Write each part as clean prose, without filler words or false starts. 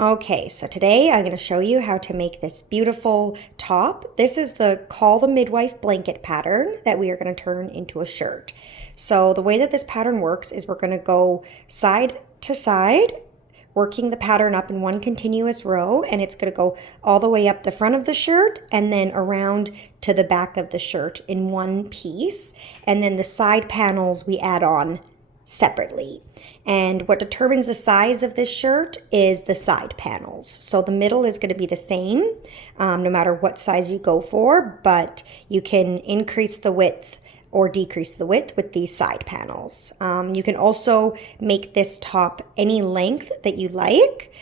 Okay, so today I'm going to show you how to make this beautiful top. This is the Call the Midwife blanket pattern that we are going to turn into a shirt. So the way that this pattern works is we're going to go side to side, working the pattern up in one continuous row, and it's going to go all the way up the front of the shirt and then around to the back of the shirt in one piece. And then the side panels we add on separately. And what determines the size of this shirt is the side panels. So the middle is going to be the same no matter what size you go for, but you can increase the width or decrease the width with these side panels. You can also make this top any length that you like.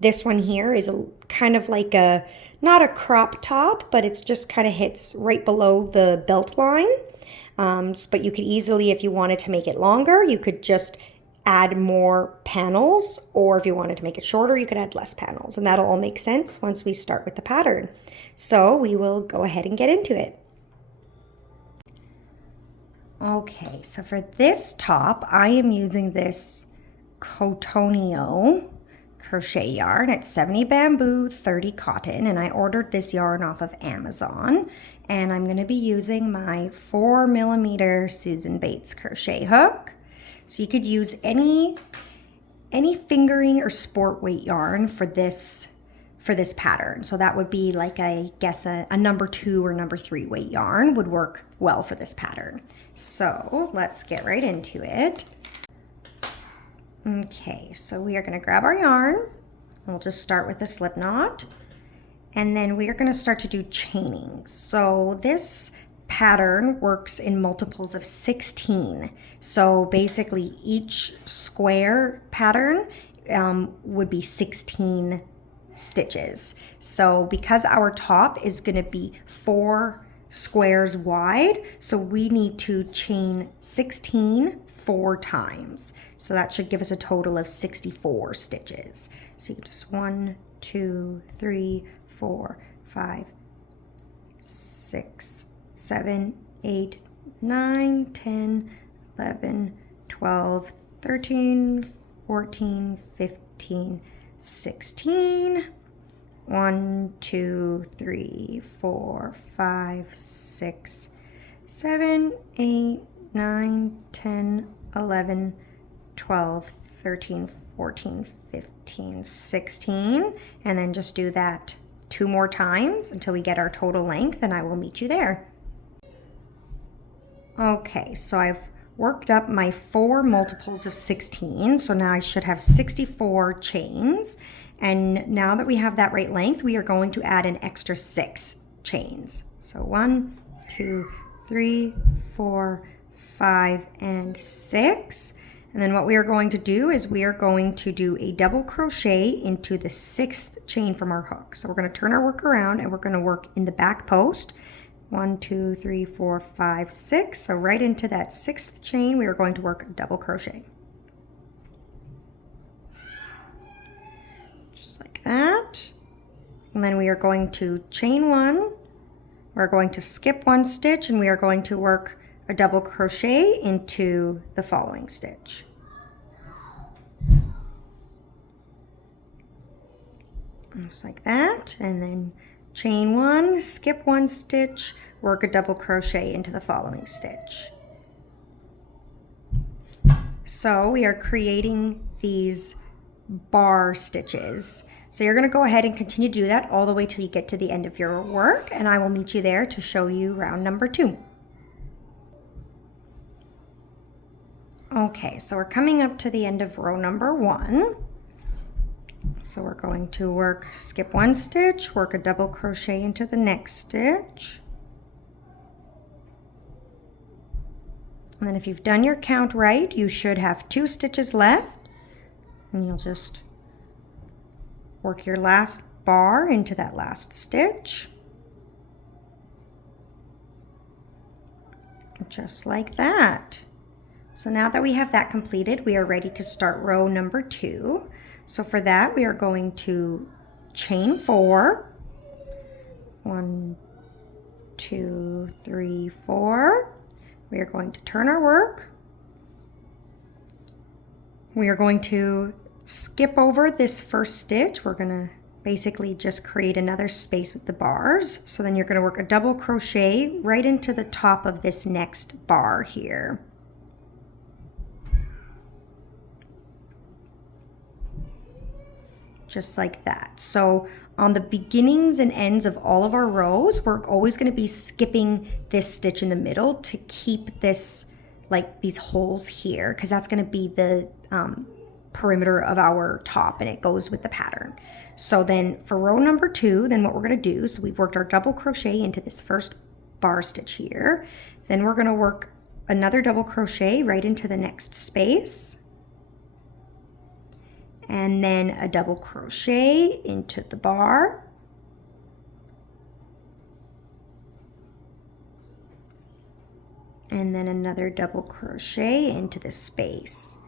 This one here is kind of like not a crop top, but it's just kind of hits right below the belt line. But you could easily, if you wanted to make it longer, you could just add more panels, or if you wanted to make it shorter, you could add less panels, and that'll all make sense once we start with the pattern. So we will go ahead and get into it. Okay, so for this top, I am using this Cotonio crochet yarn. It's 70 bamboo, 30 cotton, and I ordered this yarn off of Amazon. And I'm going to be using my 4mm Susan Bates crochet hook. So you could use any fingering or sport weight yarn for this pattern. So that would be like, I guess, a number 2 or number 3 weight yarn would work well for this pattern. So let's get right into it. Okay, so we are going to grab our yarn. We'll just start with a slip knot. And then we are going to start to do chaining. So this pattern works in multiples of 16. So basically each square pattern would be 16 stitches. So because our top is going to be 4 squares wide, so we need to chain 16 4 times. So that should give us a total of 64 stitches. So you just 1, 2, 3, 4, 5, 6, 7, 8, 9, 10, 11, 12, 13, 14, 15, 16. 1, 2, 3, 4, 5, 6, 7, 8, 9, 10, 11, 12, 13, 14, 15, 16. And then just do that 2 more times until we get our total length, and I will meet you there. Okay, so I've worked up my 4 multiples of 16, so now I should have 64 chains. And now that we have that right length, we are going to add an extra 6 chains. So 1, 2, 3, 4, 5, and 6. And then what we are going to do is we are going to do a double crochet into the 6th chain from our hook. So we're going to turn our work around and we're going to work in the back post. 1, 2, 3, 4, 5, 6. So right into that 6th chain, we are going to work a double crochet. Just like that. And then we are going to chain 1. We're going to skip 1 stitch and we are going to work a double crochet into the following stitch. Just like that, and then chain 1, skip 1 stitch, work a double crochet into the following stitch. So we are creating these bar stitches. So you're going to go ahead and continue to do that all the way till you get to the end of your work, and I will meet you there to show you round number 2. Okay, so we're coming up to the end of row number 1. So we're going to skip 1 stitch, work a double crochet into the next stitch. And then if you've done your count right, you should have 2 stitches left. And you'll just work your last bar into that last stitch. Just like that. So now that we have that completed, we are ready to start row number 2. So for that, we are going to chain 4. 1, 2, 3, 4. We are going to turn our work. We are going to skip over this first stitch. We're gonna basically just create another space with the bars. So then you're gonna work a double crochet right into the top of this next bar here. Just like that. So on the beginnings and ends of all of our rows, we're always going to be skipping this stitch in the middle to keep this, like these holes here, because that's going to be the perimeter of our top, and it goes with the pattern. So then for row number 2, then what we're going to do, so we've worked our double crochet into this first bar stitch here, then we're going to work another double crochet right into the next space, and then a double crochet into the bar, and then another double crochet into the space.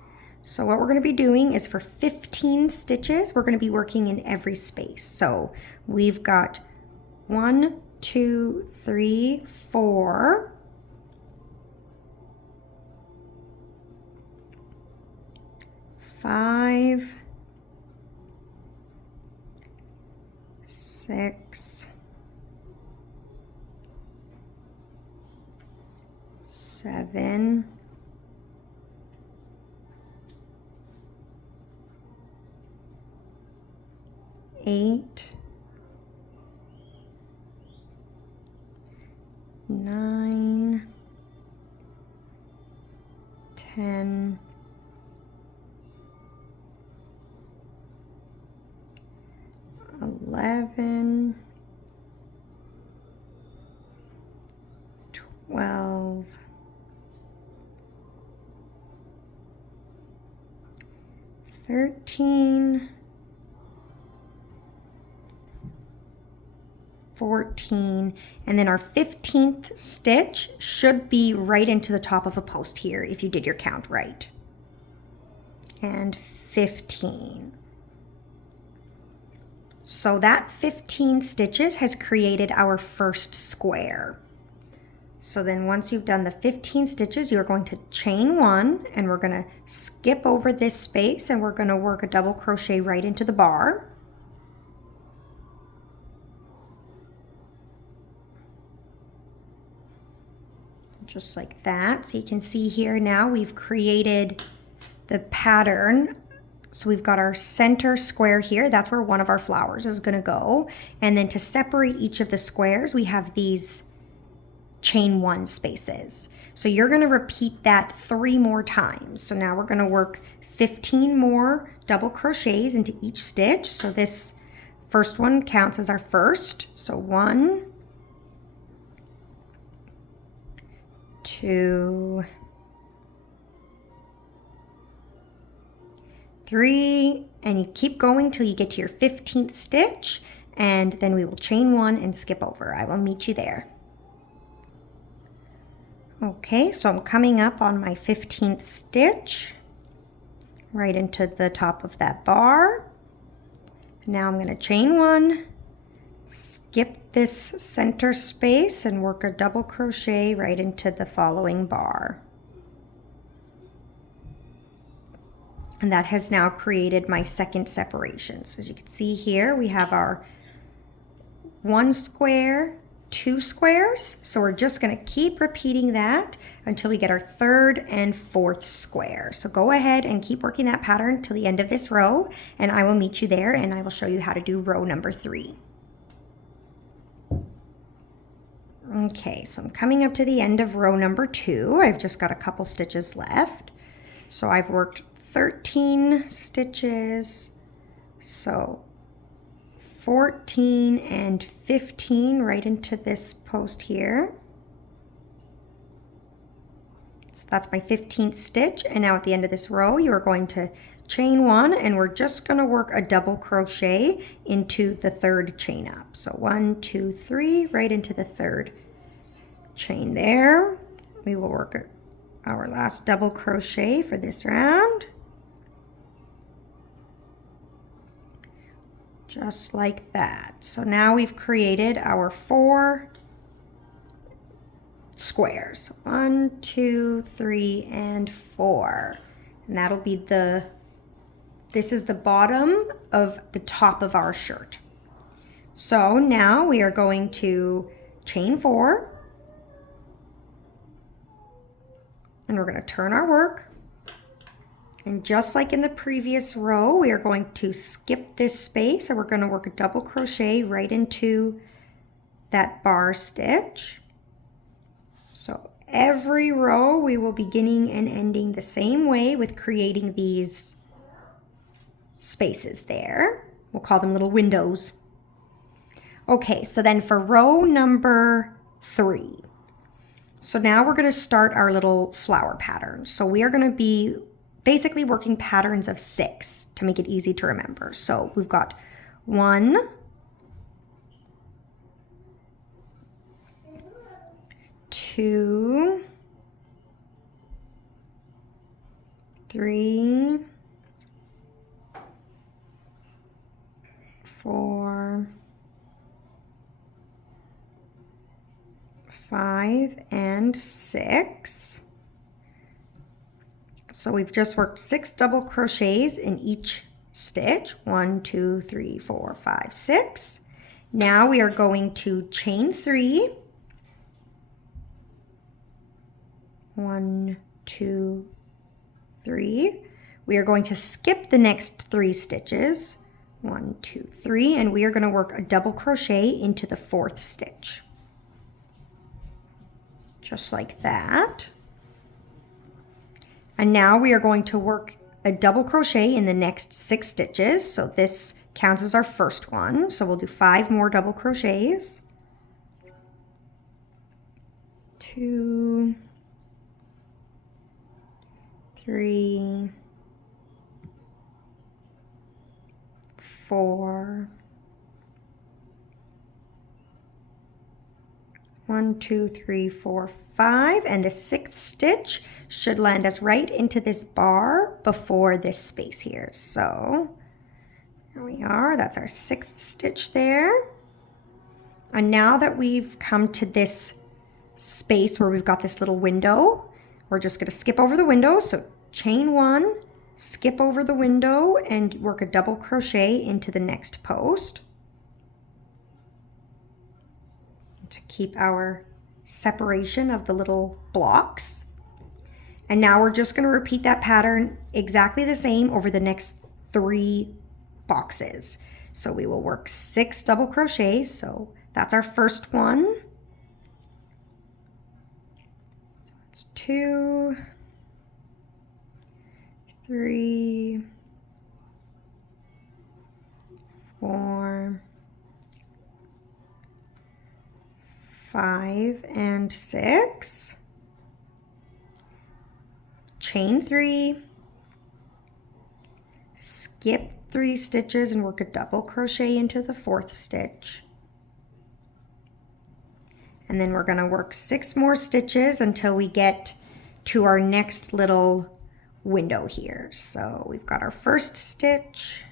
So what we're going to be doing is for 15 stitches, we're going to be working in every space. So we've got 1, 2, 3, 4, 5, 6, 7, 8, 9, 10, 11, 12, 13, 14, and then our 15th stitch should be right into the top of a post here if you did your count right. And 15. So that 15 stitches has created our first square. So then once you've done the 15 stitches, you're going to chain 1, and we're going to skip over this space, and we're going to work a double crochet right into the bar. Just like that. So you can see here now we've created the pattern. So we've got our center square here. That's where one of our flowers is going to go. And then to separate each of the squares, we have these chain 1 spaces. So you're going to repeat that 3 more times. So now we're going to work 15 more double crochets into each stitch. So this first one counts as our first. So 1, 2, 3, and you keep going till you get to your 15th stitch, and then we will chain 1 and skip over. I will meet you there. Okay, so I'm coming up on my 15th stitch right into the top of that bar. Now I'm going to chain 1, skip this center space, and work a double crochet right into the following bar. And that has now created my second separation. So as you can see here, we have our 1 square, 2 squares. So we're just going to keep repeating that until we get our 3rd and 4th square. So go ahead and keep working that pattern till the end of this row, and I will meet you there, and I will show you how to do row number 3. Okay, so I'm coming up to the end of row number 2. I've just got a couple stitches left. So I've worked 13 stitches, so 14 and 15 right into this post here. So that's my 15th stitch, and now at the end of this row you are going to chain 1, and we're just going to work a double crochet into the 3rd chain up. So 1, 2, 3 right into the 3rd chain there. We will work our last double crochet for this round. Just like that. So now we've created our 4 squares. 1, 2, 3, and 4. And that'll be this This is the bottom of the top of our shirt. So now we are going to chain 4, and we're going to turn our work. And just like in the previous row, we are going to skip this space, and we're going to work a double crochet right into that bar stitch. So every row we will be beginning and ending the same way with creating these spaces there. We'll call them little windows. Okay, so then for row number 3. So now we're going to start our little flower pattern. So we are going to be basically working patterns of 6 to make it easy to remember. So we've got 1, 2, 3, 4, 5, and 6. So we've just worked 6 double crochets in each stitch. 1, 2, 3, 4, 5, 6. Now we are going to chain 3. 1, 2, 3. We are going to skip the next 3 stitches. 1, 2, 3, and we are going to work a double crochet into the 4th stitch. Just like that. And now we are going to work a double crochet in the next 6 stitches. So this counts as our first one. So we'll do 5 more double crochets. 2, 3, 4, 1, 2, 3, 4, 5, and the 6th stitch should land us right into this bar before this space here. So here we are, that's our 6th stitch there. And now that we've come to this space where we've got this little window, we're just going to skip over the window. So chain 1, skip over the window, and work a double crochet into the next post to keep our separation of the little blocks. And now we're just going to repeat that pattern exactly the same over the next 3 boxes. So we will work 6 double crochets. So that's our first one. So it's 2, 3, 4, 5, and 6. Chain 3, skip 3 stitches and work a double crochet into the 4th stitch. And then we're going to work 6 more stitches until we get to our next little window here. So we've got our first stitch,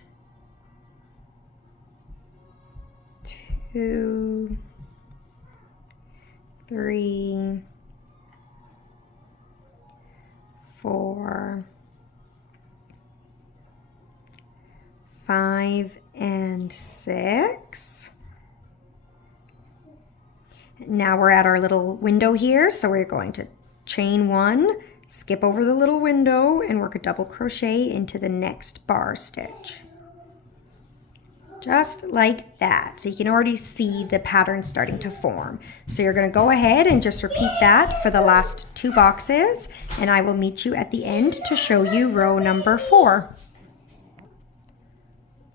2, 3, 4, 5, and 6. Now we're at our little window here, so we're going to chain 1, skip over the little window, and work a double crochet into the next bar stitch. Just like that. So you can already see the pattern starting to form. So you're going to go ahead and just repeat that for the last 2 boxes, and I will meet you at the end to show you row number 4.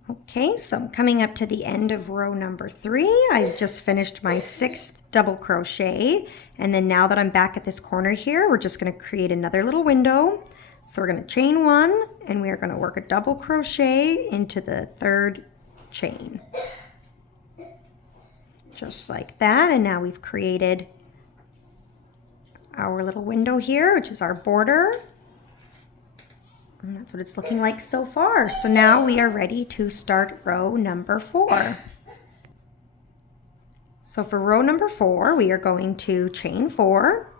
Okay, so I'm coming up to the end of row number 3. I've just finished my 6th double crochet, and then now that I'm back at this corner here, we're just going to create another little window. So we're going to chain 1, and we are going to work a double crochet into the 3rd chain. Just like that, and now we've created our little window here, which is our border. And that's what it's looking like so far. So now we are ready to start row number 4. So for row number 4, we are going to chain 4,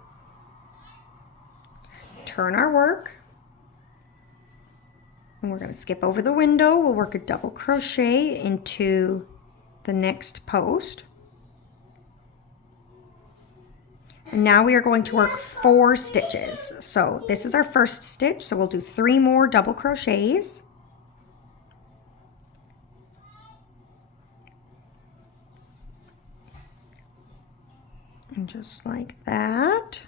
turn our work, And we're going to skip over the window. We'll work a double crochet into the next post. And now we are going to work 4 stitches. So this is our first stitch, so we'll do 3 more double crochets. And just like that.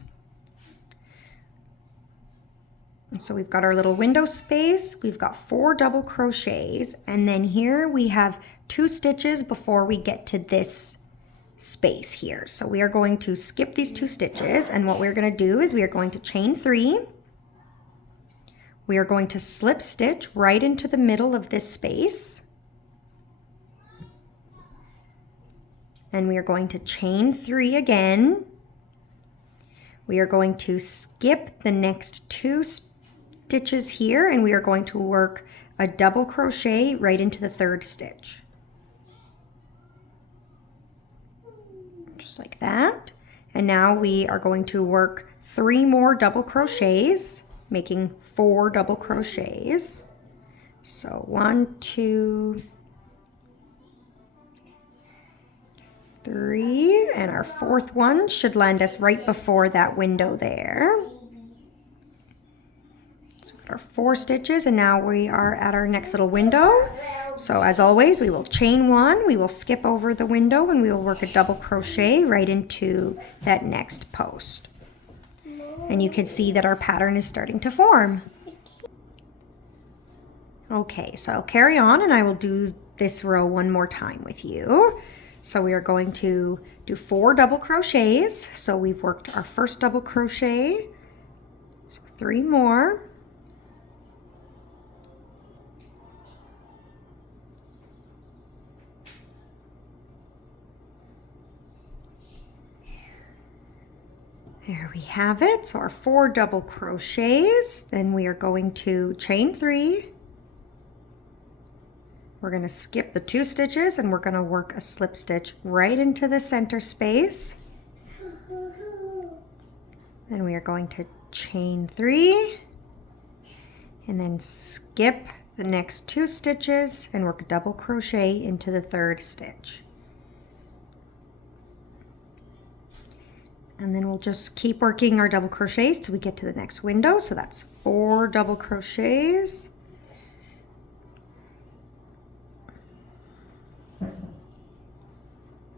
And so we've got our little window space, we've got 4 double crochets, and then here we have 2 stitches before we get to this space here. So we are going to skip these 2 stitches, and what we're going to do is we are going to chain 3. We are going to slip stitch right into the middle of this space. And we are going to chain 3 again. We are going to skip the next 2 stitches here, and we are going to work a double crochet right into the 3rd stitch. Just like that. And now we are going to work 3 more double crochets, making 4 double crochets. So 1, 2, 3, and our 4th one should land us right before that window there. So we've got our 4 stitches, and now we are at our next little window. So as always, we will chain 1, we will skip over the window, and we will work a double crochet right into that next post. And you can see that our pattern is starting to form. Okay, so I'll carry on and I will do this row one more time with you. So we are going to do 4 double crochets. So we've worked our first double crochet, so 3 more. There we have it. So our 4 double crochets. Then we are going to chain 3. We're going to skip the 2 stitches and we're going to work a slip stitch right into the center space. Then we are going to chain 3 and then skip the next 2 stitches and work a double crochet into the 3rd stitch. And then we'll just keep working our double crochets till we get to the next window. So that's 4 double crochets.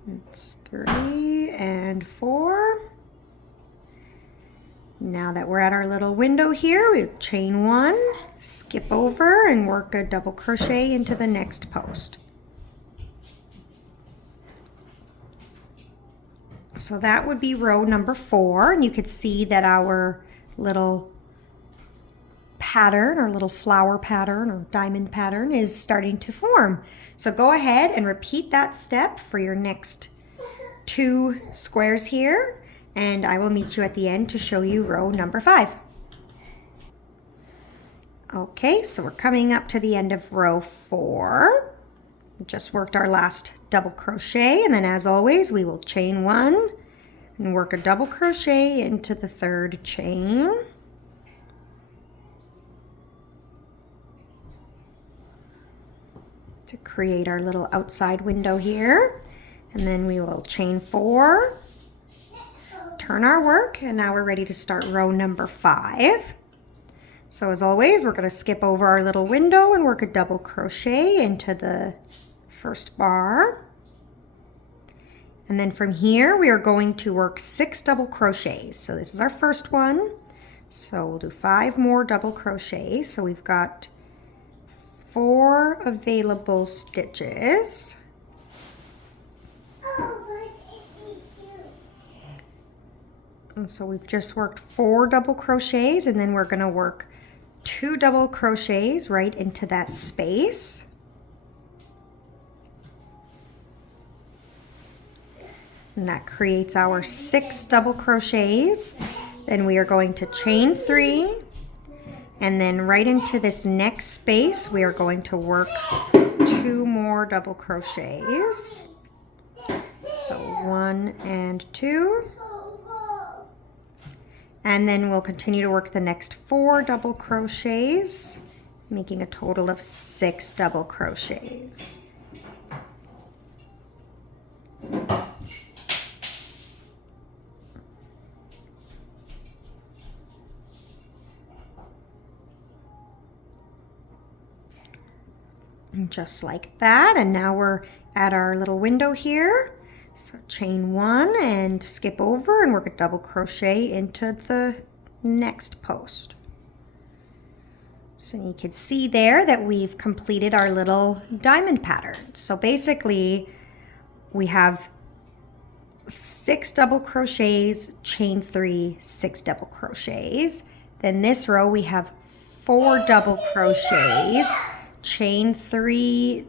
It's 3 and 4. Now that we're at our little window here, we chain 1, skip over, and work a double crochet into the next post. So that would be row number 4, and you could see that our little pattern, or little flower pattern or diamond pattern, is starting to form. So go ahead and repeat that step for your next 2 squares here, and I will meet you at the end to show you row number 5. Okay, so we're coming up to the end of row 4. We just worked our last double crochet, and then as always we will chain 1 and work a double crochet into the 3rd chain. To create our little outside window here, and then we will chain 4, turn our work, and now we're ready to start row number 5. So as always, we're going to skip over our little window and work a double crochet into the first bar. And then from here, we are going to work 6 double crochets. So this is our first one. So we'll do 5 more double crochets. So we've got 4 available stitches. And so we've just worked 4 double crochets, and then we're going to work 2 double crochets right into that space. And that creates our 6 double crochets. Then we are going to chain 3, and then right into this next space we are going to work 2 more double crochets. So 1 and 2. And then we'll continue to work the next 4 double crochets, making a total of 6 double crochets. And just like that, and now we're at our little window here. So chain 1 and skip over and work a double crochet into the next post. So you can see there that we've completed our little diamond pattern. So basically we have 6 double crochets, chain 3, 6 double crochets. Then this row we have 4 double crochets, chain 3,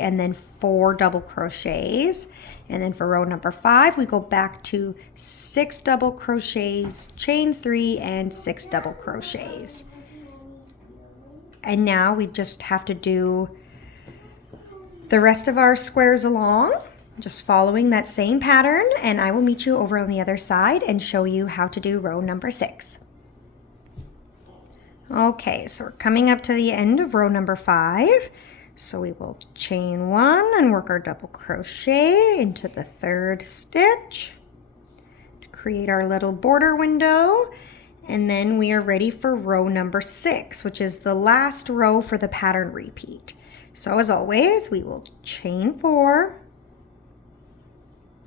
and then 4 double crochets. And then for row number 5, we go back to 6 double crochets, chain 3, and 6 double crochets. And now we just have to do the rest of our squares along, just following that same pattern, and I will meet you over on the other side and show you how to do row number 6. Okay, so we're coming up to the end of row number 5. So we will chain 1 and work our double crochet into the 3rd stitch to create our little border window. And then we are ready for row number 6, which is the last row for the pattern repeat. So as always, we will chain 4,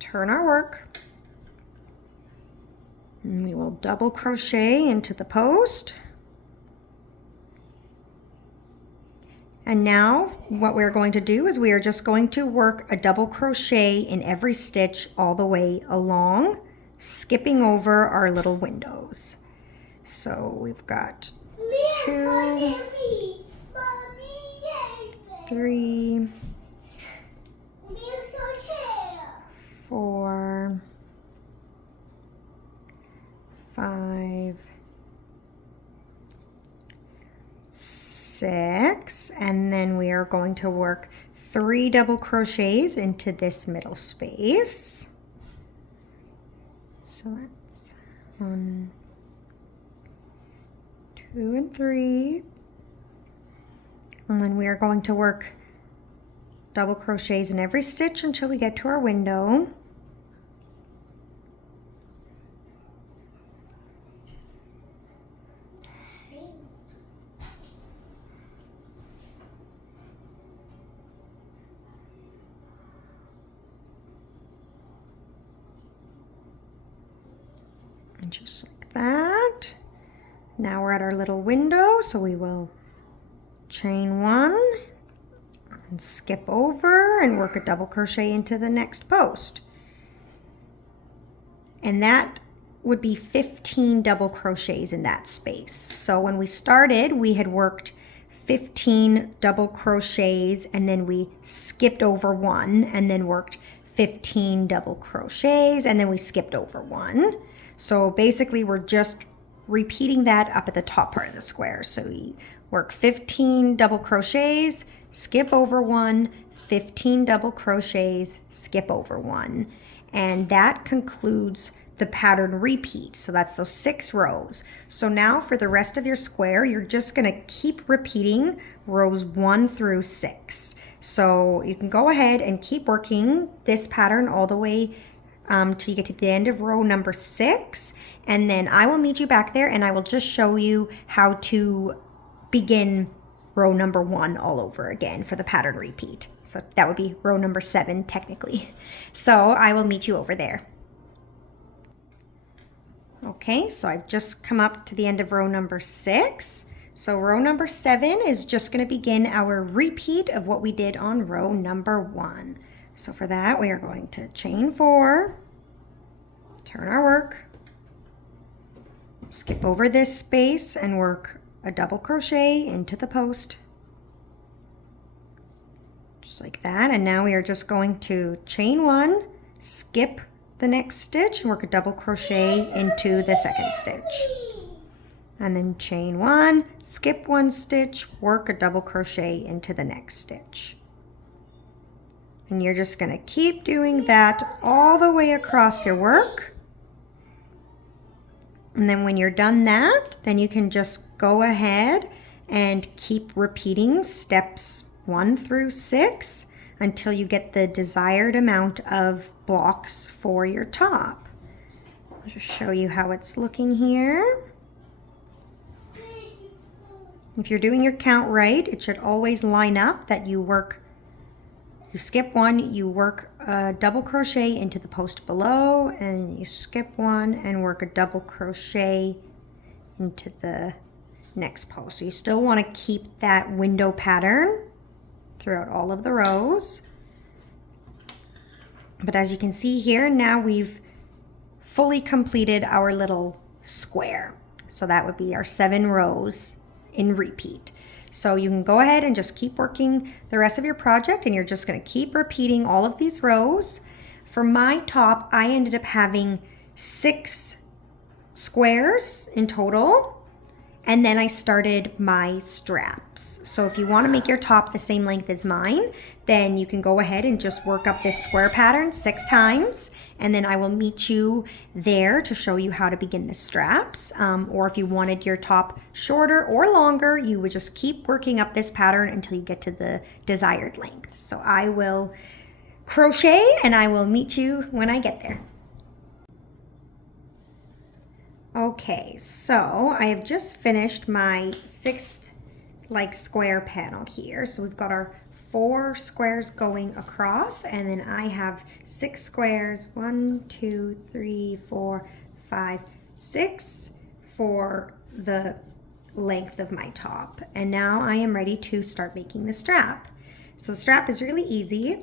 turn our work, and we will double crochet into the post. And now what we're going to do is we are just going to work a double crochet in every stitch all the way along, skipping over our little windows. So we've got 2, 3, 4, 5, 6, and then we are going to work 3 double crochets into this middle space. So that's 1, 2, and 3. And then we are going to work double crochets in every stitch until we get to our window. And just like that. Now we're at our little window, so we will chain 1 and skip over and work a double crochet into the next post. And that would be 15 double crochets in that space. So when we started, we had worked 15 double crochets, and then we skipped over 1 and then worked 15 double crochets, and then we skipped over 1. So basically we're just repeating that up at the top part of the square. So we work 15 double crochets, skip over 1, 15 double crochets, skip over 1. And that concludes the pattern repeat. So that's those 6 rows. So now for the rest of your square, you're just going to keep repeating rows 1 through 6. So you can go ahead and keep working this pattern all the way till you get to the end of row number 6, and then I will meet you back there and I will just show you how to begin row number 1 all over again for the pattern repeat. So that would be row number 7 technically. So I will meet you over there. Okay, so I've just come up to the end of row number 6. So row number 7 is just going to begin our repeat of what we did on row number 1. So for that, we are going to chain 4, turn our work, skip over this space and work a double crochet into the post. Just like that. And now we are just going to chain 1, skip the next stitch and work a double crochet into the second stitch. And then chain 1, skip 1 stitch, work a double crochet into the next stitch. And you're just going to keep doing that all the way across your work. And then when you're done that, then you can just go ahead and keep repeating steps 1 through 6 until you get the desired amount of blocks for your top. I'll just show you how it's looking here. If you're doing your count right, it should always line up that you skip 1, you work a double crochet into the post below, and you skip 1 and work a double crochet into the next post. So you still want to keep that window pattern throughout all of the rows. But as you can see here, now we've fully completed our little square. So that would be our 7 rows in repeat. So you can go ahead and just keep working the rest of your project, and you're just going to keep repeating all of these rows. For my top, I ended up having 6 squares in total, and then I started my straps. So if you want to make your top the same length as mine, then you can go ahead and just work up this square pattern 6 times, and then I will meet you there to show you how to begin the straps. Or if you wanted your top shorter or longer, you would just keep working up this pattern until you get to the desired length. So I will crochet and I will meet you when I get there. Okay, so I have just finished my 6th square panel here. So we've got our 4 squares going across, and then I have 6 squares, 1, 2, 3, 4, 5, 6 for the length of my top. And now I am ready to start making the strap. So the strap is really easy.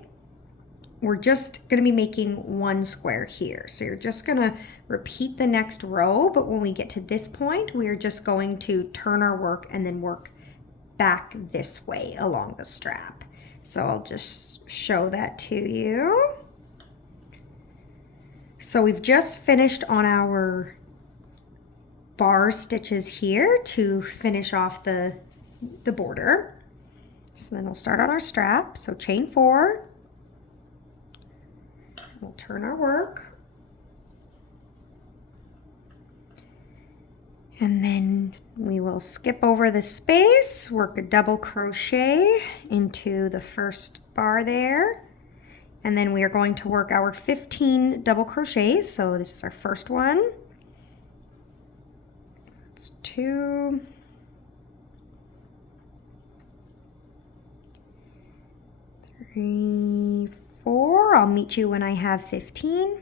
We're just going to be making 1 square here. So you're just going to repeat the next row, but when we get to this point, we are just going to turn our work and then work back this way along the strap. So I'll just show that to you. So we've just finished on our bar stitches here to finish off the border. So then we'll start on our strap. So chain 4. We'll turn our work. And then we will skip over the space, work a double crochet into the first bar there. And then we are going to work our 15 double crochets. So this is our first one. That's 2. 3, 4. I'll meet you when I have 15.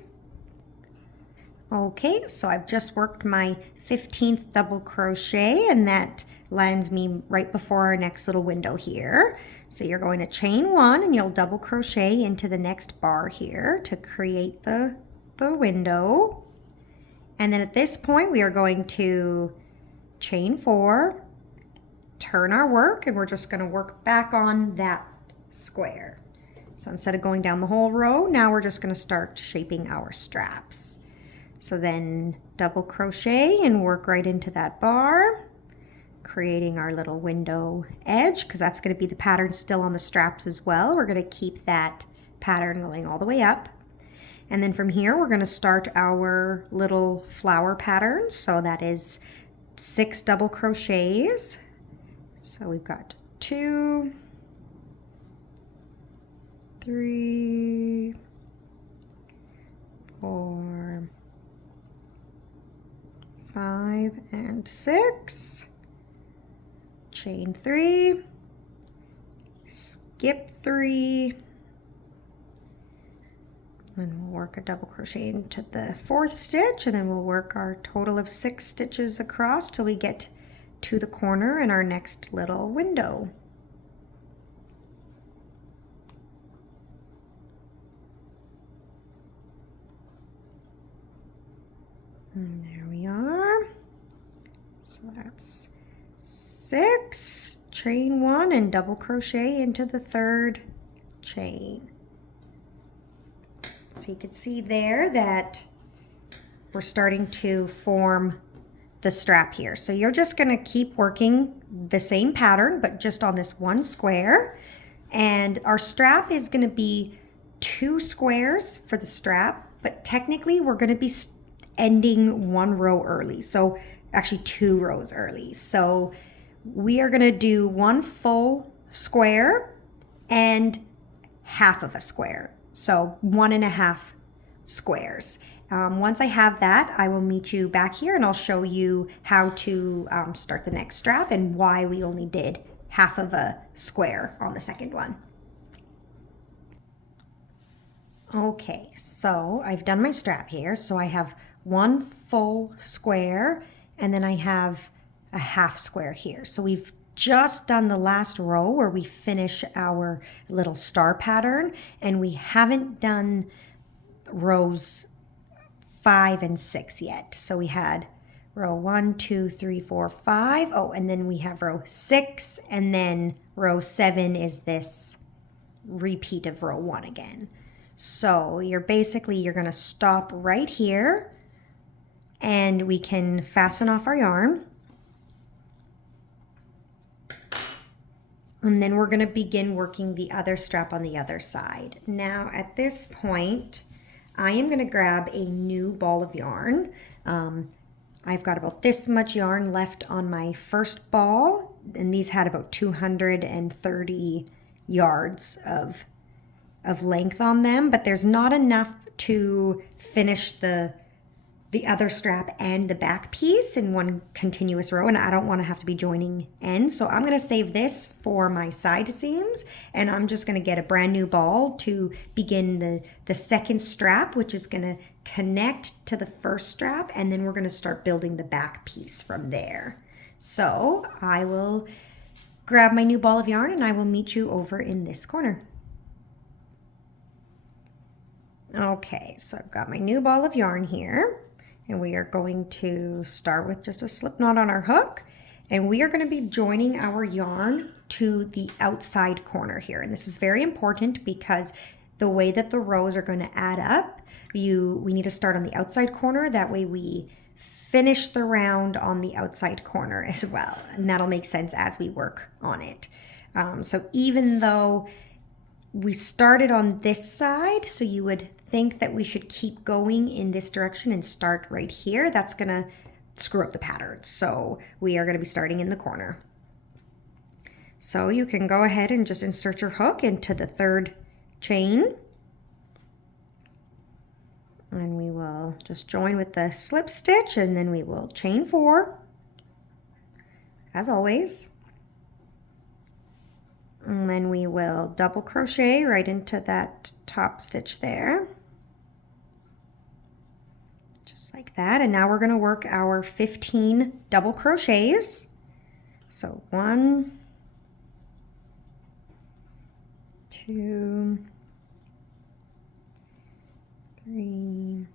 Okay, so I've just worked my 15th double crochet, and that lands me right before our next little window here. So you're going to chain 1 and you'll double crochet into the next bar here to create the window. And then at this point we are going to chain 4, turn our work, and we're just going to work back on that square. So instead of going down the whole row, now we're just going to start shaping our straps. So then double crochet and work right into that bar, creating our little window edge, because that's going to be the pattern still on the straps as well. We're going to keep that pattern going all the way up. And then from here, we're going to start our little flower pattern. So that is 6 double crochets. So we've got 2, 3, 4, 5, and 6. Chain 3, skip 3, then we'll work a double crochet into the 4th stitch, and then we'll work our total of 6 stitches across till we get to the corner in our next little window. And there we are. So that's 6, chain 1 and double crochet into the 3rd chain. So you can see there that we're starting to form the strap here. So you're just going to keep working the same pattern, but just on this 1 square. And our strap is going to be 2 squares for the strap, but technically we're going to be ending 1 row early. So actually 2 rows early. So we are gonna do one full square and half of a square. So 1.5 squares. Once I have that, I will meet you back here and I'll show you how to start the next strap and why we only did half of a square on the second one. Okay, so I've done my strap here. So I have one full square and then I have a half square here. So we've just done the last row where we finish our little star pattern, and we haven't done rows 5 and 6 yet. So we had row 1, 2, 3, 4, 5. Oh, and then we have row 6, and then row 7 is this repeat of row 1 again. So you're gonna stop right here and we can fasten off our yarn. And then we're gonna begin working the other strap on the other side. Now at this point, I am gonna grab a new ball of yarn. I've got about this much yarn left on my first ball, and these had about 230 yards of length on them, but there's not enough to finish the other strap and the back piece in one continuous row, and I don't want to have to be joining ends. So I'm going to save this for my side seams, and I'm just going to get a brand new ball to begin the second strap, which is going to connect to the first strap, and then we're going to start building the back piece from there. So I will grab my new ball of yarn and I will meet you over in this corner. Okay, so I've got my new ball of yarn here. And we are going to start with just a slip knot on our hook, and we are going to be joining our yarn to the outside corner here. And this is very important because the way that the rows are going to add up, we need to start on the outside corner. That way we finish the round on the outside corner as well. And that'll make sense as we work on it. So even though we started on this side, so you would think that we should keep going in this direction and start right here, that's gonna screw up the pattern. So we are gonna be starting in the corner. So you can go ahead and just insert your hook into the third chain. And we will just join with the slip stitch, and then we will chain 4, as always. And then we will double crochet right into that top stitch there. Just like that. And now we're going to work our 15 double crochets. So 1, 2, 3,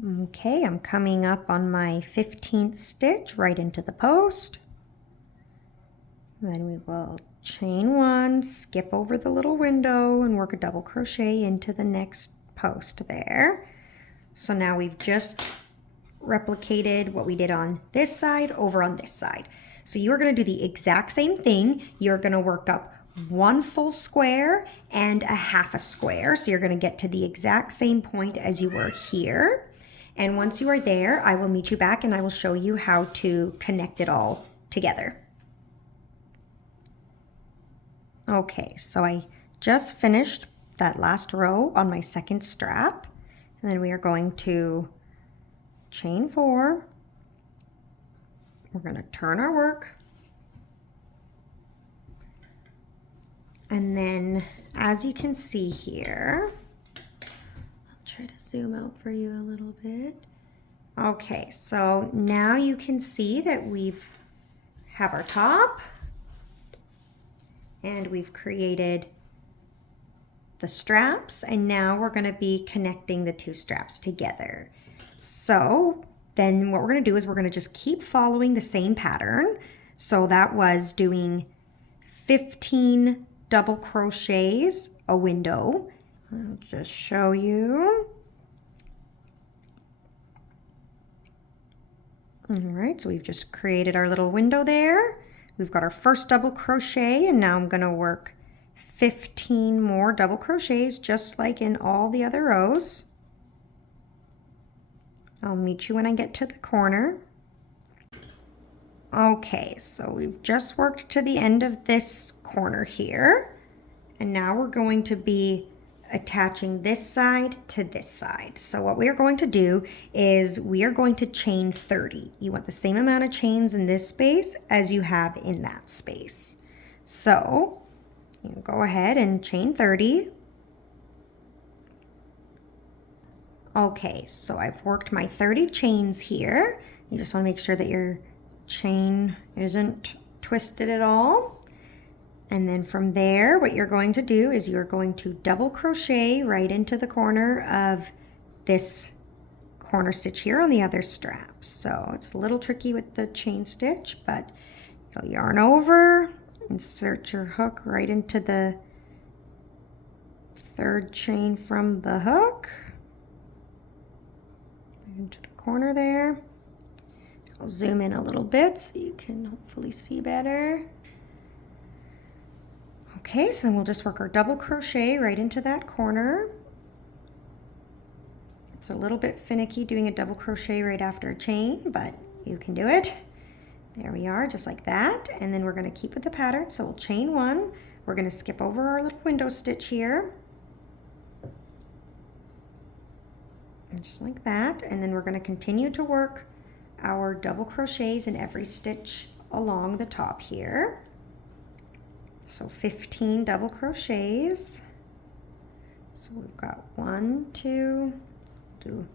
4. Okay, I'm coming up on my 15th stitch right into the post. Then we will chain 1, skip over the little window, and work a double crochet into the next post there. So now we've just replicated what we did on this side over on this side. So you are going to do the exact same thing. You're going to work up one full square and a half a square. So you're going to get to the exact same point as you were here. And once you are there, I will meet you back and I will show you how to connect it all together. Okay, so I just finished that last row on my second strap, and then we are going to chain 4. We're going to turn our work. And then as you can see here, I'll try to zoom out for you a little bit. Okay, so now you can see that we've have our top, and we've created the straps, and now we're going to be connecting the 2 straps together. So then what we're going to do is we're going to just keep following the same pattern. So that was doing 15 double crochets a window. I'll just show you. All right, so we've just created our little window there. We've got our first double crochet, and now I'm going to work 15 more double crochets just like in all the other rows. I'll meet you when I get to the corner. Okay, so we've just worked to the end of this corner here, and now we're going to be attaching this side to this side. So what we are going to do is we are going to chain 30. You want the same amount of chains in this space as you have in that space. So you go ahead and chain 30. Okay, so I've worked my 30 chains here. You just want to make sure that your chain isn't twisted at all. And then from there, what you're going to do is you're going to double crochet right into the corner of this corner stitch here on the other strap. So it's a little tricky with the chain stitch, but you'll yarn over, insert your hook right into the third chain from the hook, into the corner there. I'll zoom in a little bit so you can hopefully see better. Okay, so then we'll just work our double crochet right into that corner. It's a little bit finicky doing a double crochet right after a chain, but you can do it. There we are, just like that. And then we're going to keep with the pattern. So we'll chain one. We're going to skip over our little window stitch here. And just like that. And then we're going to continue to work our double crochets in every stitch along the top here. So 15 double crochets. So we've got 1, 2, do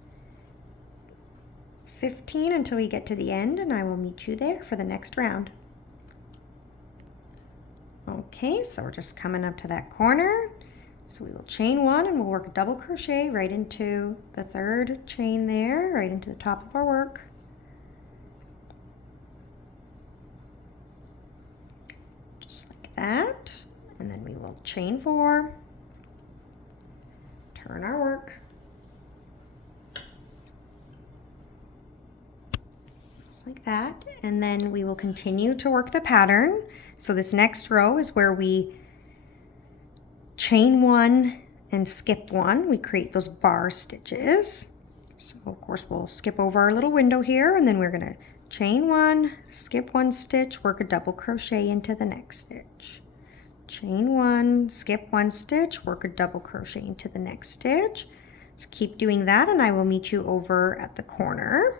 15 until we get to the end, and I will meet you there for the next round. Okay, so we're just coming up to that corner. So we will chain one and we'll work a double crochet right into the third chain there, right into the top of our work. That, and then we will chain 4, turn our work, just like that, and then we will continue to work the pattern. So this next row is where we chain 1 and skip 1. We create those bar stitches. So of course we'll skip over our little window here, and then we're going to chain 1, skip 1 stitch, work a double crochet into the next stitch. Chain 1, skip 1 stitch, work a double crochet into the next stitch. So keep doing that and I will meet you over at the corner.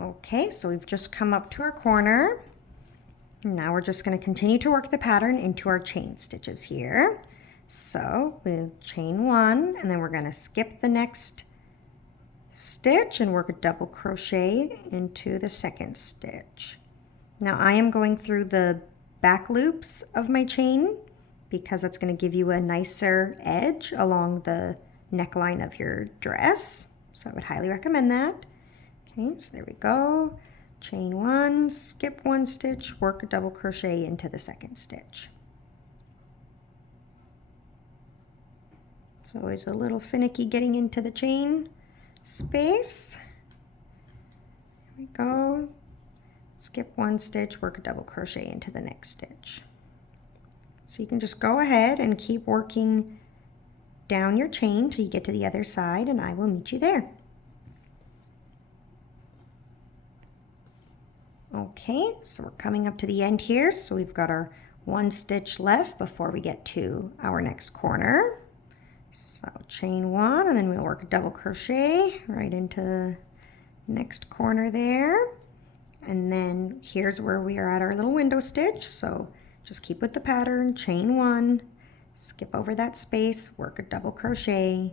Okay, so we've just come up to our corner. Now we're just going to continue to work the pattern into our chain stitches here. So we'll chain 1 and then we're going to skip the next stitch and work a double crochet into the second stitch. Now I am going through the back loops of my chain because it's going to give you a nicer edge along the neckline of your dress. So I would highly recommend that. Okay, so there we go. Chain 1, skip 1 stitch, work a double crochet into the second stitch. It's always a little finicky getting into the chain space. There we go. Skip 1 stitch, work a double crochet into the next stitch. So you can just go ahead and keep working down your chain till you get to the other side and I will meet you there. Okay, so we're coming up to the end here. So we've got our 1 stitch left before we get to our next corner. So chain 1 and then we'll work a double crochet right into the next corner there. And then here's where we are at our little window stitch. So just keep with the pattern, chain 1, skip over that space, work a double crochet,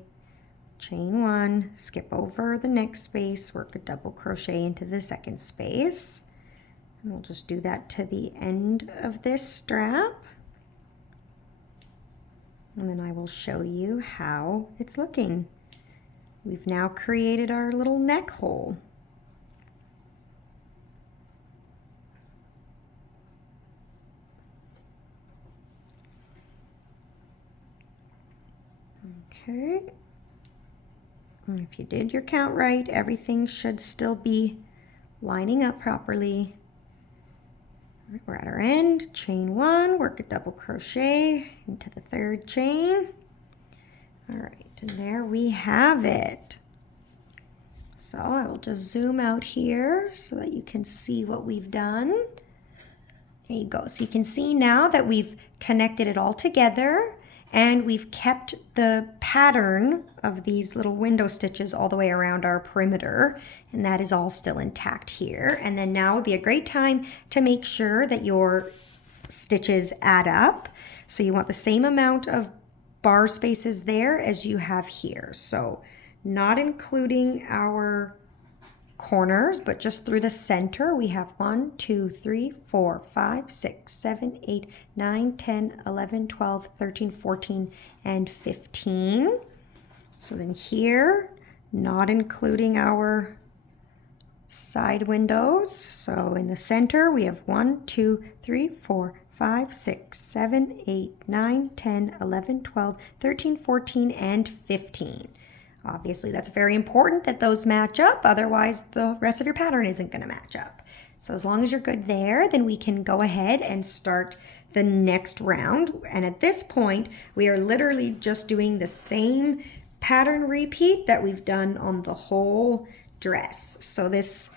chain 1, skip over the next space, work a double crochet into the second space. And we'll just do that to the end of this strap. And then I will show you how it's looking. We've now created our little neck hole. Okay. And if you did your count right, everything should still be lining up properly. All right, we're at our end. Chain 1, work a double crochet into the third chain. All right, and there we have it. So I will just zoom out here so that you can see what we've done. There you go. So you can see now that we've connected it all together and we've kept the pattern of these little window stitches all the way around our perimeter, and that is all still intact here. And then now would be a great time to make sure that your stitches add up. So you want the same amount of bar spaces there as you have here. So not including our corners, but just through the center, we have 1, 2, 3, 4, 5, 6, 7, 8, 9, 10, 11, 12, 13, 14, and 15. So then here, not including our side windows. So in the center, we have 1, 2, 3, 4, 5, 6, 7, 8, 9, 10, 11, 12, 13, 14, and 15. Obviously, that's very important that those match up, otherwise the rest of your pattern isn't going to match up. So as long as you're good there, then we can go ahead and start the next round. And at this point, we are literally just doing the same pattern repeat that we've done on the whole dress. So this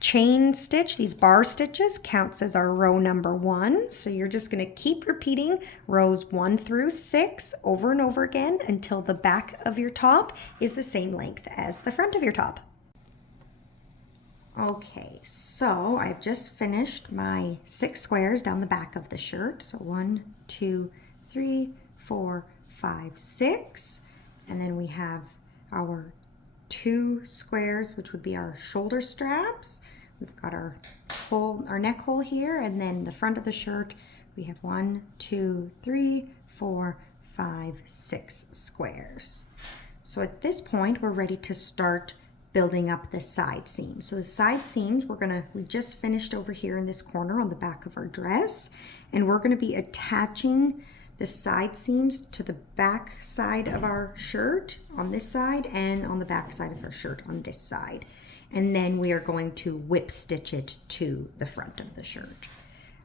chain stitch, these bar stitches, counts as our row number 1. So you're just going to keep repeating rows 1 through 6 over and over again until the back of your top is the same length as the front of your top. Okay, so I've just finished my 6 squares down the back of the shirt. So 1, 2, 3, 4, 5, 6. And then we have our 2 squares, which would be our shoulder straps. We've got our neck hole here, and then the front of the shirt, we have 1, 2, 3, 4, 5, 6 squares. So at this point, we're ready to start building up the side seam. So the side seams, we just finished over here in this corner on the back of our dress, and we're gonna be attaching the side seams to the back side of our shirt on this side and on the back side of our shirt on this side. And then we are going to whip stitch it to the front of the shirt.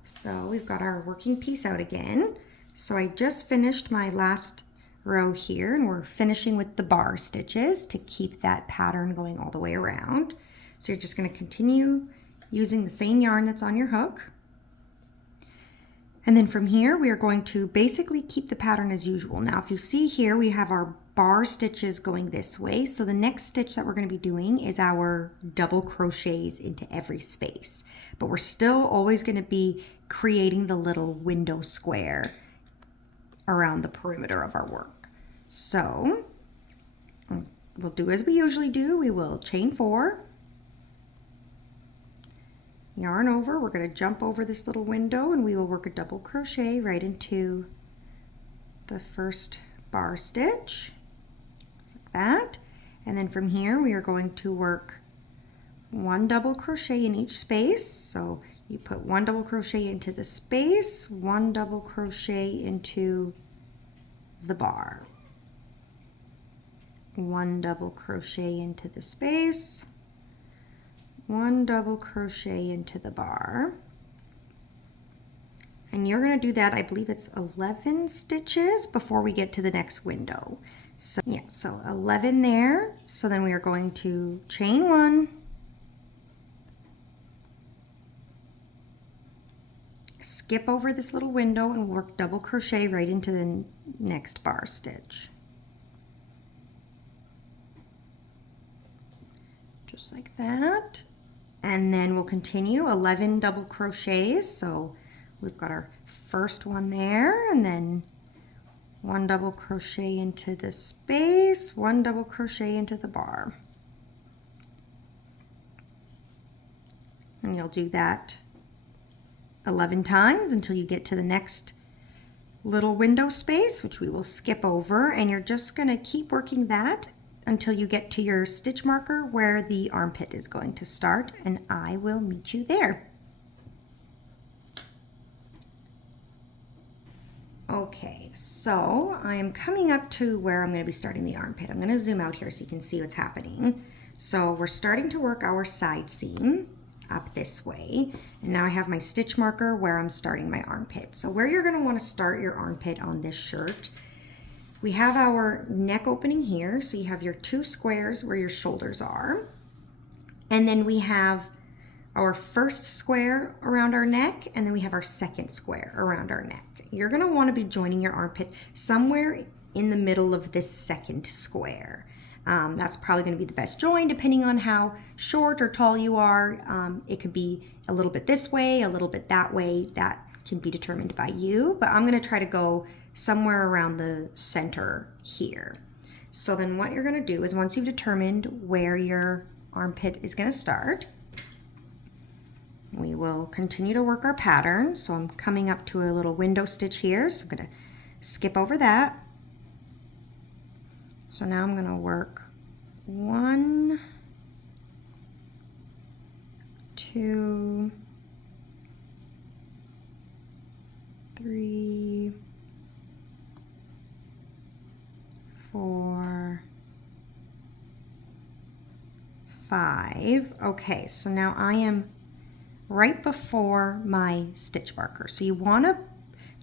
So we've got our working piece out again. So I just finished my last row here, and we're finishing with the bar stitches to keep that pattern going all the way around. So you're just going to continue using the same yarn that's on your hook. And then from here, we are going to basically keep the pattern as usual. Now, if you see here, we have our bar stitches going this way. So the next stitch that we're going to be doing is our double crochets into every space. But we're still always going to be creating the little window square around the perimeter of our work. So we'll do as we usually do. We will chain 4. Yarn over, we're going to jump over this little window, and we will work a double crochet right into the first bar stitch, just like that. And then from here we are going to work 1 double crochet in each space. So you put 1 double crochet into the space, 1 double crochet into the bar, 1 double crochet into the space, 1 double crochet into the bar. And you're going to do that, I believe it's 11 stitches before we get to the next window. So yeah, so 11 there. So then we are going to chain 1, skip over this little window, and work double crochet right into the next bar stitch. Just like that. And then we'll continue 11 double crochets. So we've got our first one there, and then 1 double crochet into the space, 1 double crochet into the bar. And you'll do that 11 times until you get to the next little window space, which we will skip over, and you're just going to keep working that until you get to your stitch marker where the armpit is going to start, and I will meet you there. Okay, so I am coming up to where I'm going to be starting the armpit. I'm going to zoom out here so you can see what's happening. So we're starting to work our side seam up this way, and now I have my stitch marker where I'm starting my armpit. So where you're going to want to start your armpit on this shirt we have our neck opening here. So you have your 2 squares where your shoulders are. And then we have our first square around our neck, and then we have our second square around our neck. You're gonna wanna be joining your armpit somewhere in the middle of this second square. That's probably gonna be the best join depending on how short or tall you are. It could be a little bit this way, a little bit that way. That can be determined by you, but I'm gonna try to go somewhere around the center here. So then what you're gonna do is once you've determined where your armpit is gonna start, we will continue to work our pattern. So I'm coming up to a little window stitch here. So I'm gonna skip over that. So now I'm gonna work 1, 2, 3, 4, 5. Okay, so now I am right before my stitch marker. So you want to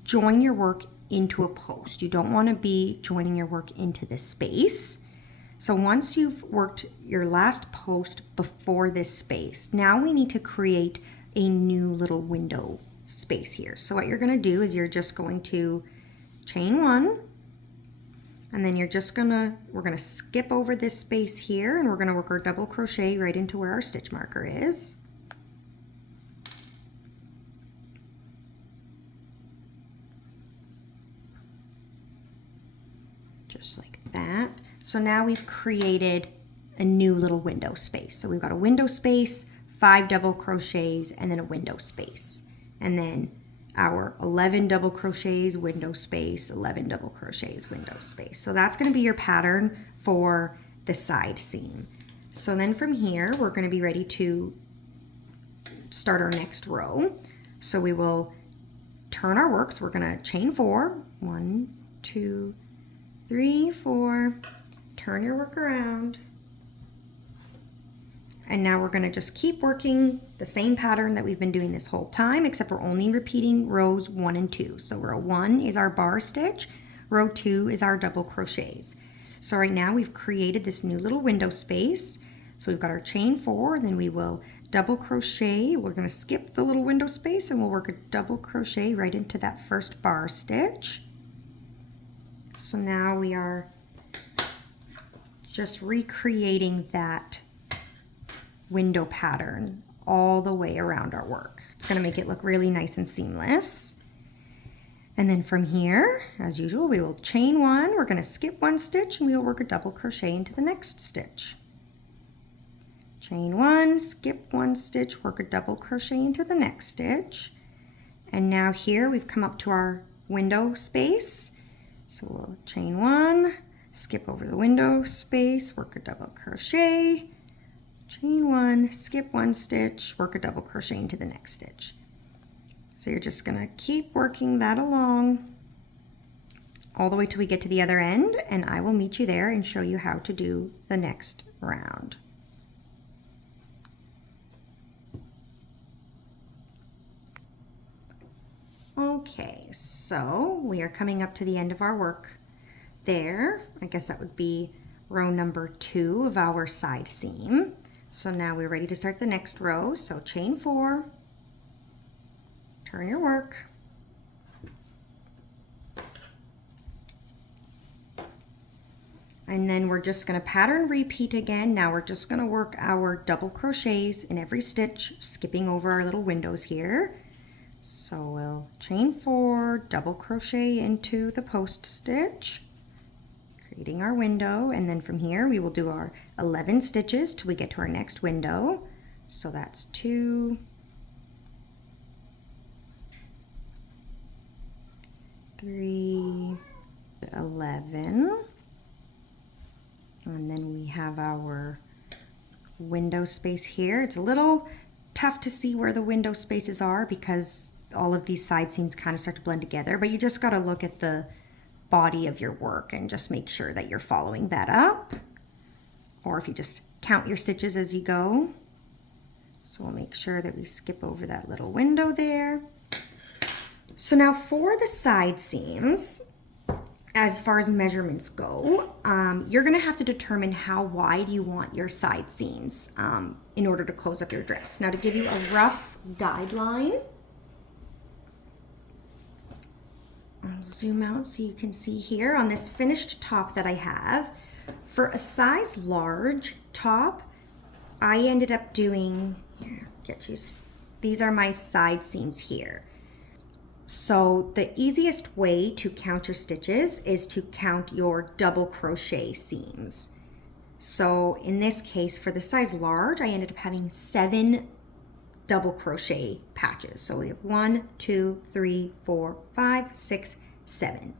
join your work into a post. You don't want to be joining your work into this space. So once you've worked your last post before this space, now we need to create a new little window space here. So what you're going to do is you're just going to chain 1, and then we're going to skip over this space here, and we're going to work our double crochet right into where our stitch marker is. Just like that. So now we've created a new little window space. So we've got a window space, 5 double crochets, and then a window space. And then our 11 double crochets, window space, 11 double crochets, window space. So that's going to be your pattern for the side seam. So then from here, we're going to be ready to start our next row. So we will turn our work. So we're going to chain 4, 1, 2, 3, 4, turn your work around. And now we're going to just keep working the same pattern that we've been doing this whole time, except we're only repeating rows 1 and 2. So row 1 is our bar stitch, row 2 is our double crochets. So right now we've created this new little window space. So we've got our chain 4, then we will double crochet. We're going to skip the little window space and we'll work a double crochet right into that first bar stitch. So now we are just recreating that window pattern all the way around our work. It's going to make it look really nice and seamless. And then from here, as usual, we will chain 1. We're going to skip 1 stitch and we'll work a double crochet into the next stitch. Chain 1, skip 1 stitch, work a double crochet into the next stitch. And now here we've come up to our window space. So we'll chain 1, skip over the window space, work a double crochet, chain 1, skip 1 stitch, work a double crochet into the next stitch. So you're just going to keep working that along all the way till we get to the other end, and I will meet you there and show you how to do the next round. Okay, so we are coming up to the end of our work there. I guess that would be row number 2 of our side seam. So now we're ready to start the next row. So chain 4, turn your work, and then we're just going to pattern repeat again. Now we're just going to work our double crochets in every stitch, skipping over our little windows here. So we'll chain 4, double crochet into the post stitch, creating our window, and then from here we will do our 11 stitches till we get to our next window. So that's 2, 3, 11, and then we have our window space here. It's a little tough to see where the window spaces are because all of these side seams kind of start to blend together, but you just got to look at the body of your work and just make sure that you're following that up, or if you just count your stitches as you go. So we'll make sure that we skip over that little window there. So now for the side seams, as far as measurements go, you're gonna have to determine how wide you want your side seams in order to close up your dress. Now, to give you a rough guideline, I'll zoom out so you can see here on this finished top that I have. For a size large top, I ended up doing, here, these are my side seams here. So the easiest way to count your stitches is to count your double crochet seams. So in this case, for the size large, I ended up having 7 double crochet patches. So we have 1, 2, 3, 4, 5, 6, 7.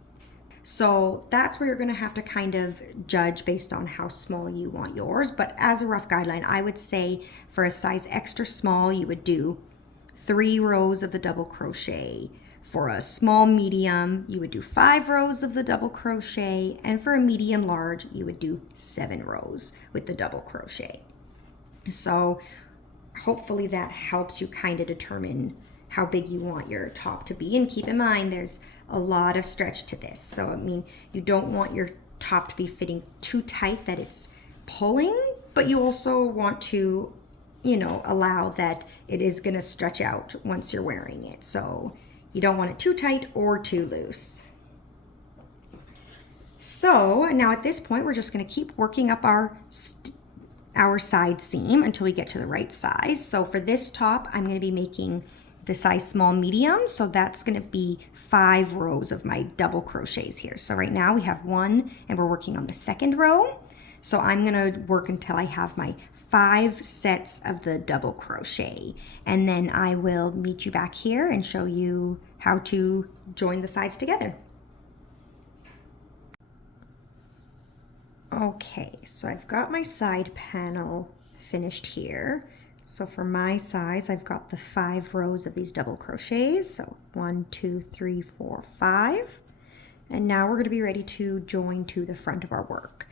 So that's where you're going to have to kind of judge based on how small you want yours. But as a rough guideline, I would say for a size extra small, you would do 3 rows of the double crochet. For a small medium, you would do 5 rows of the double crochet. And for a medium large, you would do 7 rows with the double crochet. So hopefully that helps you kind of determine how big you want your top to be. And keep in mind, there's a lot of stretch to this. So, I mean, you don't want your top to be fitting too tight that it's pulling, but you also want to, you know, allow that it is going to stretch out once you're wearing it. So you don't want it too tight or too loose. So now at this point, we're just going to keep working up our side seam until we get to the right size. So for this top, I'm going to be making the size small medium. So that's going to be 5 rows of my double crochets here. So right now we have 1 and we're working on the second row. So I'm going to work until I have my 5 sets of the double crochet. And then I will meet you back here and show you how to join the sides together. Okay, so I've got my side panel finished here. So for my size, I've got the 5 rows of these double crochets. So 1, 2, 3, 4, 5. And now we're going to be ready to join to the front of our work.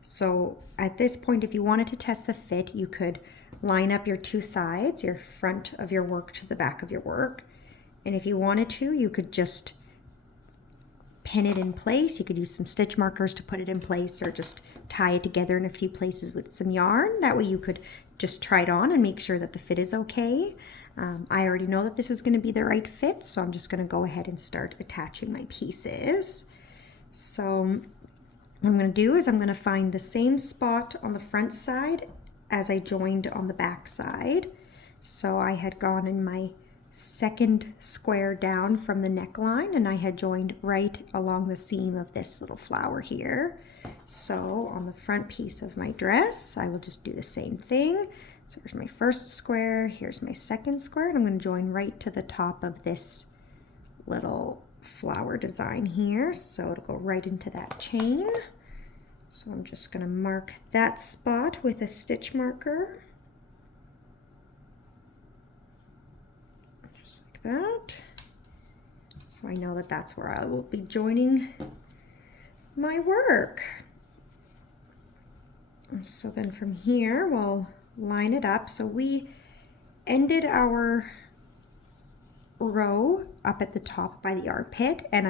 So at this point, if you wanted to test the fit, you could line up your 2 sides, your front of your work to the back of your work. And if you wanted to, you could just pin it in place. You could use some stitch markers to put it in place, or just tie it together in a few places with some yarn. That way you could just try it on and make sure that the fit is okay. I already know that this is going to be the right fit, so I'm just going to go ahead and start attaching my pieces. So what I'm going to do is I'm going to find the same spot on the front side as I joined on the back side. So I had gone in my second square down from the neckline, and I had joined right along the seam of this little flower here. So on the front piece of my dress, I will just do the same thing. So here's my first square, here's my second square, and I'm going to join right to the top of this little flower design here. So it'll go right into that chain. So I'm just going to mark that spot with a stitch marker. Just like that. So I know that that's where I will be joining my work. And so then from here, we'll line it up. So we ended our row up at the top by the armpit, and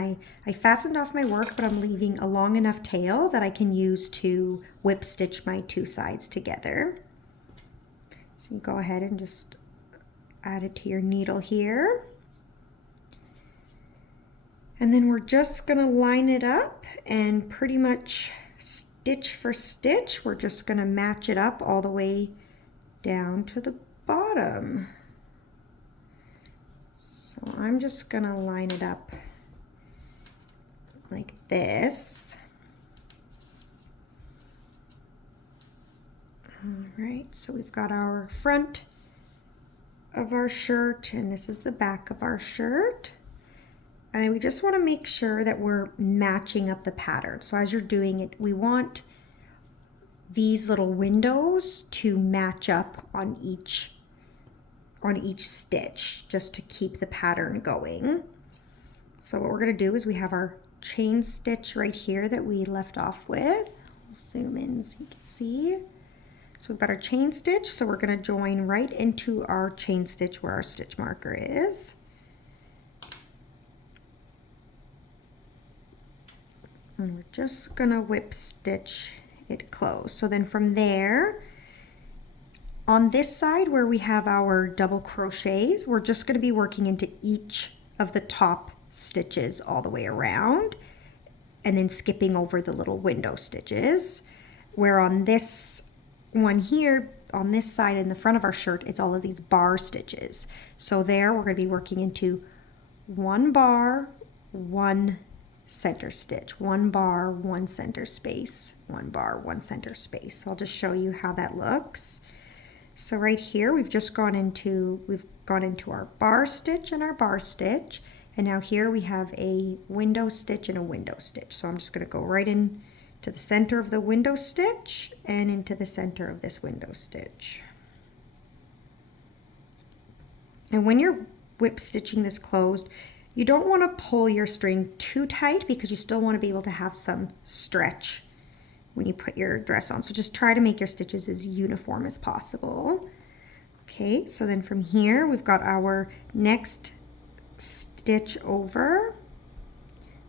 I fastened off my work, but I'm leaving a long enough tail that I can use to whip stitch my 2 sides together. So you go ahead and just add it to your needle here. And then we're just going to line it up and pretty much stitch for stitch, we're just going to match it up all the way down to the bottom. So I'm just going to line it up like this. All right, so we've got our front of our shirt, and this is the back of our shirt. And we just want to make sure that we're matching up the pattern. So as you're doing it, we want these little windows to match up on each stitch, just to keep the pattern going. So what we're going to do is we have our chain stitch right here that we left off with. I'll zoom in so you can see. So we've got our chain stitch, so we're going to join right into our chain stitch where our stitch marker is. And we're just gonna whip stitch it closed. So then from there, on this side where we have our double crochets, we're just gonna be working into each of the top stitches all the way around and then skipping over the little window stitches. Where on this one here, on this side in the front of our shirt, it's all of these bar stitches. So there we're gonna be working into one bar, one center stitch, one bar, one center space, one bar, one center space. So I'll just show you how that looks. So right here, we've gone into our bar stitch and our bar stitch. And now here we have a window stitch and a window stitch. So I'm just gonna go right in to the center of the window stitch and into the center of this window stitch. And when you're whip stitching this closed, you don't want to pull your string too tight because you still want to be able to have some stretch when you put your dress on. So just try to make your stitches as uniform as possible. Okay, so then from here we've got our next stitch over.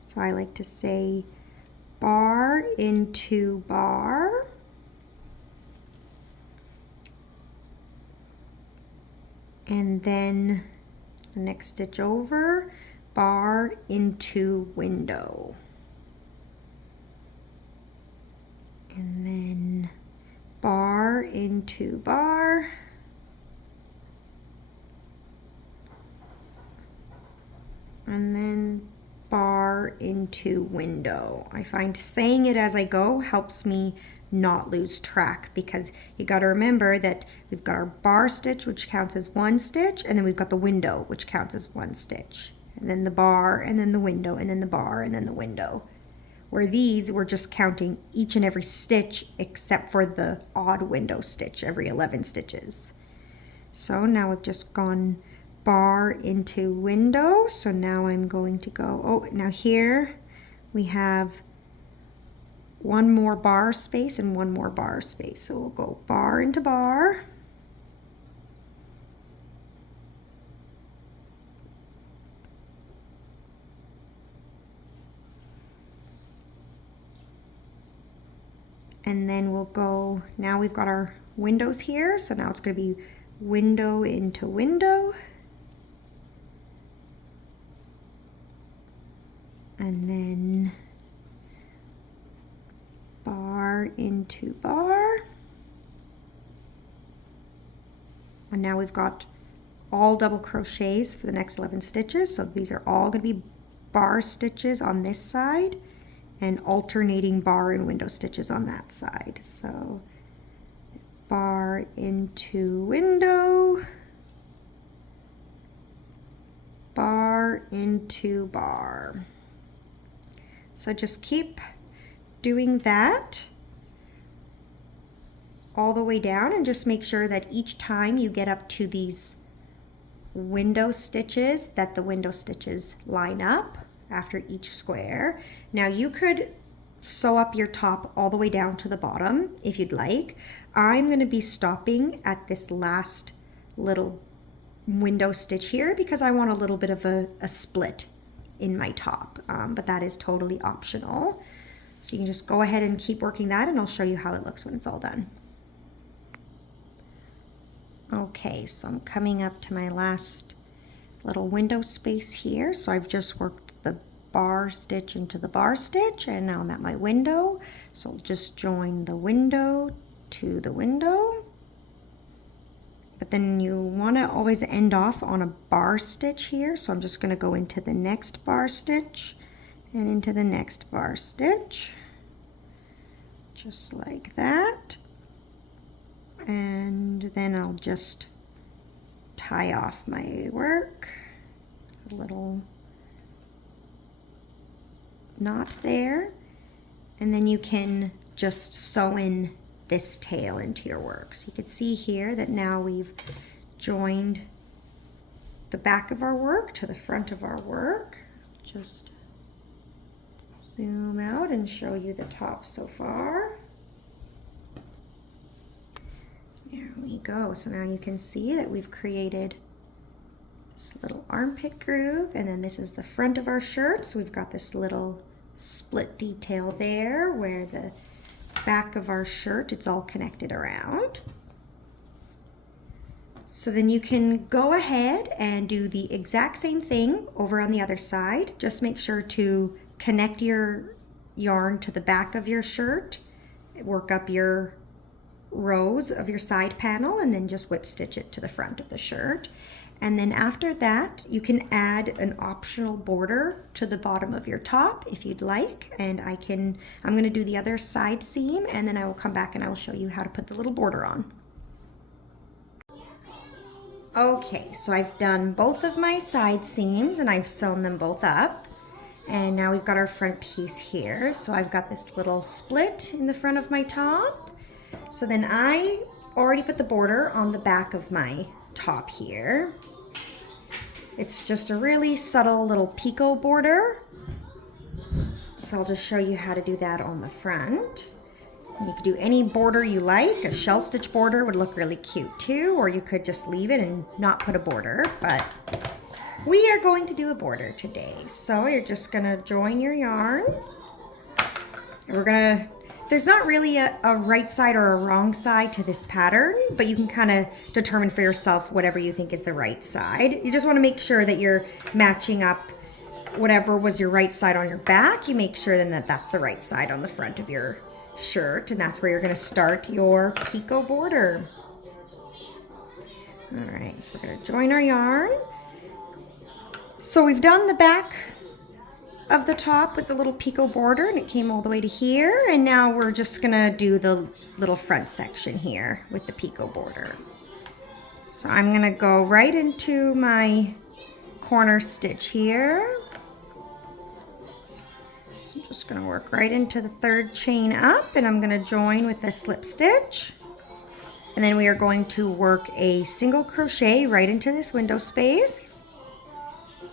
So I like to say bar into bar. And then the next stitch over, bar into window. And then bar into bar. And then bar into window. I find saying it as I go helps me not lose track, because you got to remember that we've got our bar stitch, which counts as one stitch, and then we've got the window, which counts as one stitch, and then the bar, and then the window, and then the bar, and then the window. Where these, we're just counting each and every stitch except for the odd window stitch, every 11 stitches. So now we've just gone bar into window. So now I'm going to go, oh, now here we have one more bar space and one more bar space. So we'll go bar into bar. And then we'll go, now we've got our windows here. So now it's going to be window into window. And then bar into bar. And now we've got all double crochets for the next 11 stitches. So these are all going to be bar stitches on this side and alternating bar and window stitches on that side. So bar into window, bar into bar. So just keep doing that all the way down, and just make sure that each time you get up to these window stitches, that the window stitches line up after each square. Now you could sew up your top all the way down to the bottom if you'd like. I'm going to be stopping at this last little window stitch here because I want a little bit of a split in my top, but that is totally optional. So you can just go ahead and keep working that, and I'll show you how it looks when it's all done. Okay, so I'm coming up to my last little window space here. So I've just worked the bar stitch into the bar stitch, and now I'm at my window. So I'll just join the window to the window. But then you want to always end off on a bar stitch here. So I'm just going to go into the next bar stitch and into the next bar stitch, just like that. And then I'll just tie off my work, a little knot there, and then you can just sew in this tail into your work. So you can see here that now we've joined the back of our work to the front of our work. Just zoom out and show you the top so far. There we go. So now you can see that we've created this little armpit groove, and then this is the front of our shirt. So we've got this little split detail there where the back of our shirt, it's all connected around. So then you can go ahead and do the exact same thing over on the other side. Just make sure to connect your yarn to the back of your shirt, work up your rows of your side panel, and then just whip stitch it to the front of the shirt. And then after that, you can add an optional border to the bottom of your top if you'd like. And I'm gonna do the other side seam, and then I will come back and I will show you how to put the little border on. Okay, so I've done both of my side seams and I've sewn them both up. And now we've got our front piece here. So I've got this little split in the front of my top. So then I already put the border on the back of my top here. It's just a really subtle little picot border. So I'll just show you how to do that on the front. You could do any border you like. A shell stitch border would look really cute too, or you could just leave it and not put a border, but we are going to do a border today. So you're just gonna join your yarn. And there's not really a right side or a wrong side to this pattern, but you can kind of determine for yourself whatever you think is the right side. You just wanna make sure that you're matching up whatever was your right side on your back. You make sure then that that's the right side on the front of your shirt, and that's where you're going to start your picot border. All right, so we're going to join our yarn. So we've done the back of the top with the little picot border, and it came all the way to here, and now we're just going to do the little front section here with the picot border. So I'm going to go right into my corner stitch here. So I'm just going to work right into the third chain up, and I'm going to join with a slip stitch. And then we are going to work a single crochet right into this window space.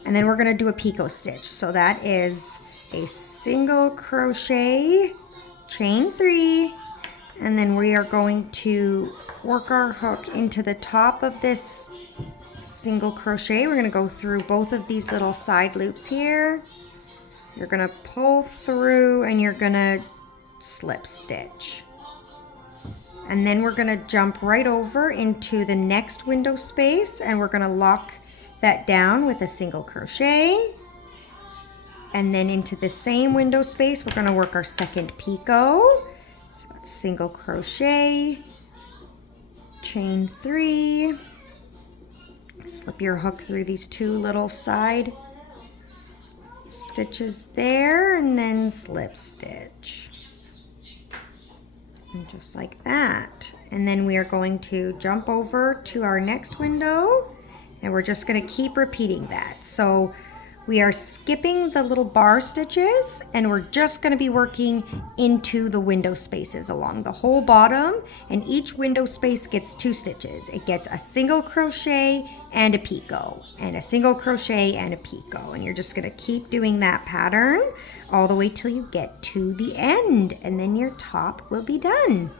And then we're going to do a picot stitch. So that is a single crochet, chain 3, and then we are going to work our hook into the top of this single crochet. We're going to go through both of these little side loops here. You're gonna pull through and you're gonna slip stitch. And then we're gonna jump right over into the next window space, and we're gonna lock that down with a single crochet. And then into the same window space, we're gonna work our second picot. So that's single crochet, chain 3, slip your hook through these two little side stitches there, and then slip stitch, and just like that. And then we are going to jump over to our next window, and we're just going to keep repeating that. So we are skipping the little bar stitches, and we're just going to be working into the window spaces along the whole bottom, and each window space gets 2 stitches. It gets a single crochet and a picot, and a single crochet and a picot, and you're just going to keep doing that pattern all the way till you get to the end, and then your top will be done.